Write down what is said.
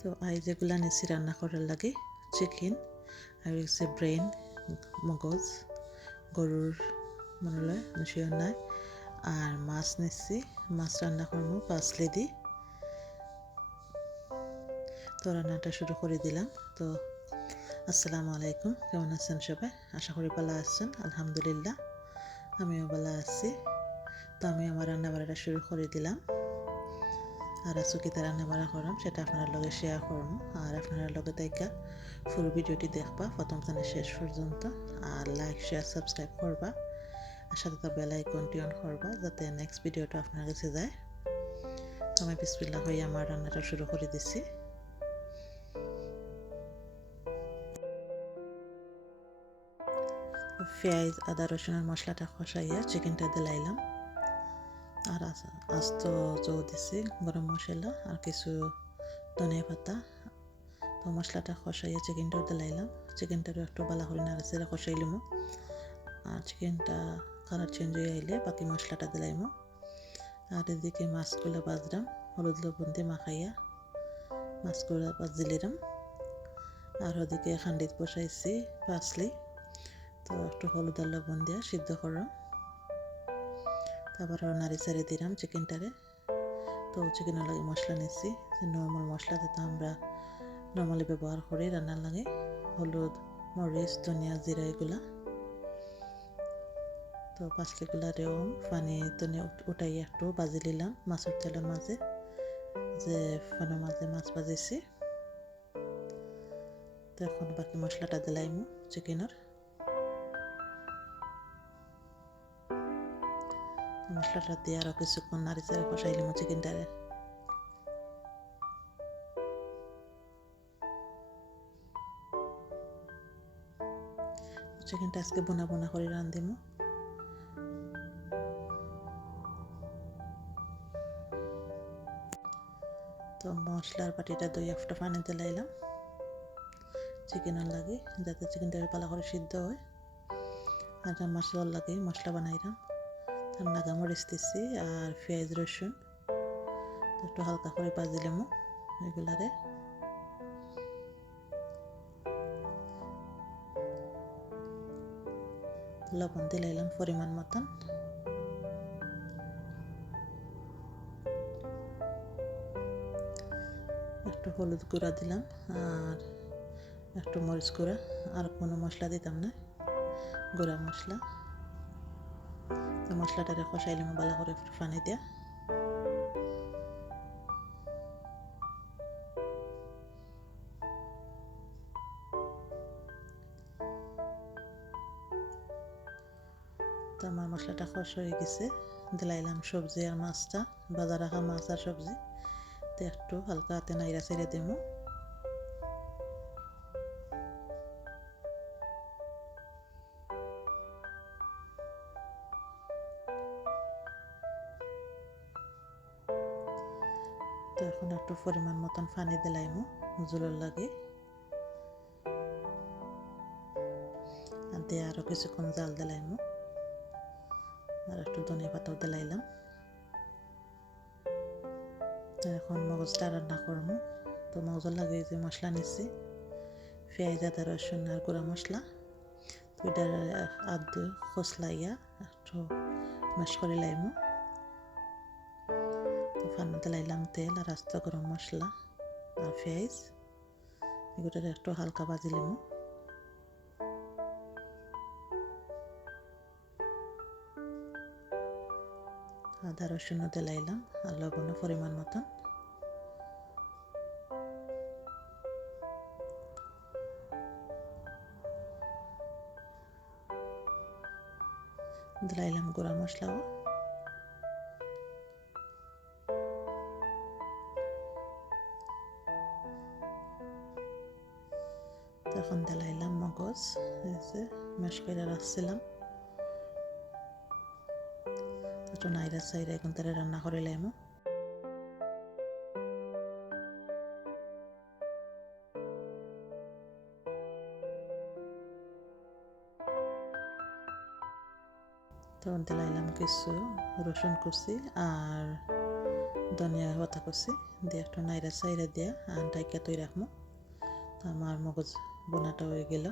তো আই যেগুলা নিছি রান্না করার লাগে চিকেন আর হচ্ছে ব্রেন মগজ, গরুর মনে হয় শিওর নাই আর মাছ নিচ্ছি মাছ রান্না করব পাঁচলি দি তো রান্নাটা শুরু করে দিলাম। তো আসসালামু আলাইকুম, কেমন আছেন সবাই? আশা করি ভালো আছেন, আলহামদুলিল্লাহ। আমিও ভালো আছি। তো আমি আমার রান্না বাড়াটা শুরু করে দিলাম। আর চকিতে রান্না বাড়া করাম সেটা আপনার লগে শেয়ার করব আর আপনার লগে তাইকা ফুল ভিডিওটি দেখবা, প্রথম থেকে শেষ পর্যন্ত। আর লাইক শেয়ার সাবস্ক্রাইব করবা। আর সাথে তো বেল আইকনটি অন করবা, যাতে নেক্সট ভিডিওটা আপনার কাছে যায়। তো আমি বিসমিল্লা হয়ে আমার রান্নাটা শুরু করে দিছি। পেঁয়াজ, আদা রসুনের মশলাটা খসাইয়া চিকেনটা দিলাইলাম। আর আস্ত জৌ দিছি গরম মশলা আর কিছু ধনিয়া পাতা তো মশলাটা খসাইয়া চিকেনটাও দিলাইলাম চিকেনটারও একটু বালা করে নাড়াচাড়া খসাইলিম আর চিকেনটা কালার চেঞ্জ হয়ে আইলে বাকি মশলাটা দিলাইম আর এদিকে মাছগুলো বাজরাম হলুদ লবণ দিয়ে মাখাইয়া মাছগুলো বাজিলিরাম আর ওদিকে খান্ডিত বসাইছি পাসলি তো একটু হলুদ আর লবণ দিয়ে সিদ্ধ করলাম তারপর নাড়ি চাড়ি দিলাম চিকেনটারে তো চিকেনের লাগে মশলা নিচ্ছি নর্মাল মশলা যেটা আমরা নর্মালি ব্যবহার করি রান্নার লাগে। হলুদ, মরিচ, ধনিয়া, জিরা এগুলা। তো পাঁচলিগুলারেও পানি তনি উঠাই একটু বাজি নিলাম মাছের তেলের মাঝে। যে ফানের মাঝে মাছ বাজিছি তো এখন বাকি মশলাটা দিলাইমু চিকেনের। মশলাটা দিয়ে আরও কিছুক্ষণ নাড়ি চাড়ি কষাইলাম চিকেনটারে চিকেনটা আজকে বোনা বোনা করে রান্ধিমু তো মশলার বাটিটা দই একটা পানি দিলাইলাম চিকেনের লাগে, যাতে চিকেনটা ভালো করে সিদ্ধ হয়। আর মশলার লাগে, মশলা বানাইলাম। নাগা মরিচ দিছি আর পেঁয়াজ রসুন। একটু হালকা করে বাজিলামও এগুলারে। লবণ দিলাইলাম পরিমাণ মতন। একটু হলুদ গুঁড়া দিলাম আর একটু মরিচ গুঁড়া। আর কোনো মশলা দিতাম না, গুঁড়া মশলা। তো মশলাটারে ভালো করে পানি দিয়া। আমার মশলাটা খস হয়ে গেছে। দিলাইলাম সবজি আর মাছটা, বাজার রাখা মাছ আর সবজি। তো একটু হালকা হাতে নাইরা ছেড়ে দেবো পরিমাণ মতন পানি দিলাইমু জুলের লাগে। দিয়ে আরও কিছুক্ষণ জাল দিলাইমু। আর একটু ধনিয়া পাতাও দিলাইলাম। এখন মগজটা রান্না করব তো মগজের লাগে যে মশলা নিচ্ছি পেঁয়াজ, আদা, রসুন আর গুঁড়া মশলা। তো এটা আদু খসলাইয়া একটু ম্যাশ করে লাইমু। ফানো দিলাইলাম তেল আর আস্ত গরম মশলা আর পেঁয়াজ। এগুলো একটু হালকা ভাজি বাজিলিমু আদা রসুনও দিলাইলাম আর লবণও পরিমাণ মতন। দিলাইলাম গুঁড়া মশলাও। তখন দিলাইলাম মগজ ম্যাশ করে রাখছিলাম। তো নাইরা সাইরা এখন তারা রান্না করে লাইমো। তখন দিলাইলাম কিছু রসুন কুচি আর ধনিয়া পাতা করছি দিয়ে একটু নাইরা সাইরা দিয়া আর ডাইকা তৈ রাখব তো আমার মগজ বোনাটা হয়ে গেল।